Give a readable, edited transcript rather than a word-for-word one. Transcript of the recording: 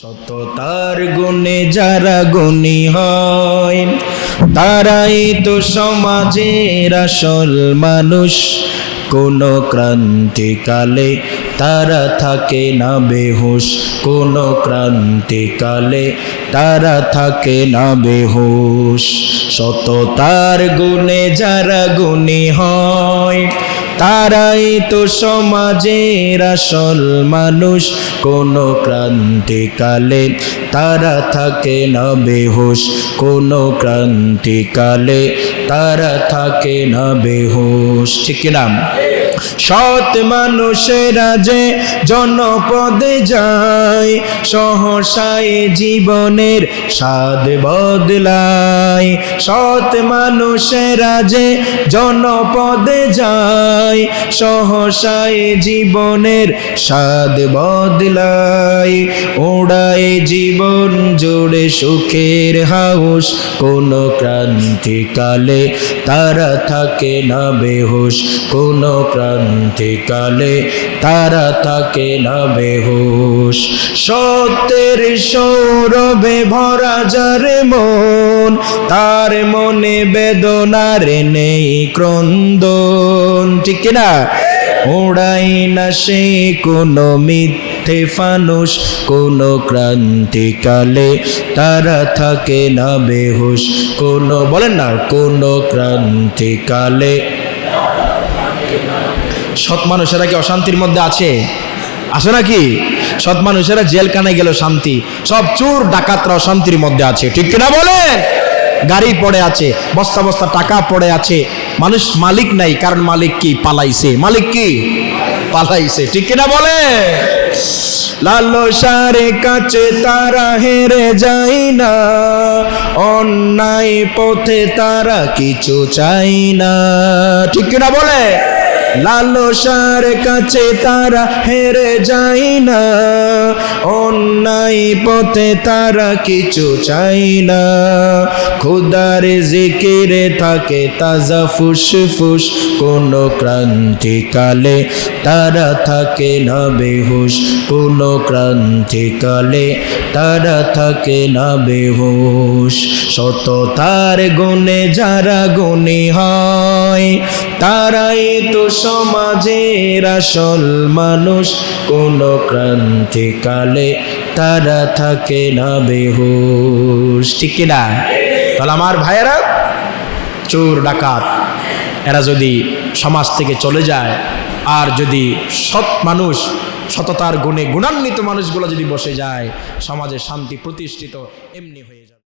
সততার গুণে যারা গুণী হয় তারাই তো সমাজের আসল মানুষ। কোন ক্রান্তিকালে তারা থাকে না বেহুশ, কোন ক্রান্তিকালে তারা থাকে না বেহুশ। সততার গুণে যারা গুণী হয় তারাই তো সমাজের আসল মানুষ। কোন ক্রান্তিকালে তারা থাকে না বেহুশ, কোন ক্রান্তিকালে তারা থাকে না বেহুশ। ঠিক কিনা? সৎ মানুষেরা যে জনপদে যায় সহসাই জীবনের স্বাদ বদলায়। সৎ মানুষেরা যে জনপদে যায় সহসাই জীবনের স্বাদ বদলায়। ওড়ায় জীবন জুড়ে সুখের হাউস, কোন ক্রান্তিকালে তারা থাকে না বেহুশ, কোন ক্রান্তিকালে তারা থাকে না বেহুশ। সত্যের সৌরভে ভরা যার মন, তার মনে বেদনার নেই ক্রন্দন। ঠিক কিনা? ওড়াই না সে কোনো মিথ্যে ফানুষ, কোন ক্রান্তিকালে তারা থাকে না বেহুশ। কোন, বলেন না, কোন ক্রান্তিকালে। সৎ মানুষেরা কি অশান্তির মধ্যে আছে? আছে নাকি? সৎ মানুষেরা জেলখানায় গেল শান্তি, সব চোর ডাকাতরা অশান্তির মধ্যে আছে। ঠিক কিনা বলেন? গাড়ি পড়ে আছে, বস্তা বস্তা টাকা পড়ে আছে, মানুষ মালিক নাই, কারণ মালিক কি? পালাইছে। মালিক কি? পালাইছে। ঠিক কিনা বলে? লালসারে কাছে তারা হেরে যায় না, অন্যায় পথে তারা কিছু চাই না। ঠিক কিনা বলে? লালসার কাছে তারা হেরে যায় না, অন্যায় পথে তারা কিছু চাই না। খোদার জিকিরে থাকে তাজা ফুসফুস, কোন ক্রান্তিকালে তারা থাকে না বেহুশ, কোন ক্রান্তিকালে তারা থাকে না বেহুশ। সততার গুণে যারা গুণী হয় তারাই তো সমাজের আসল মানুষ। কোন ক্রান্তিকালে তারা থাকে না বেহুশ। ঠিক কিনা? তাহলে আমার ভাইয়েরা, চোর ডাকাত এরা যদি সমাজ থেকে চলে যায়, আর যদি সৎ মানুষ, সততার গুণে গুণান্বিত মানুষগুলো যদি বসে যায়, সমাজে শান্তি প্রতিষ্ঠিত এমনি হয়ে যায়।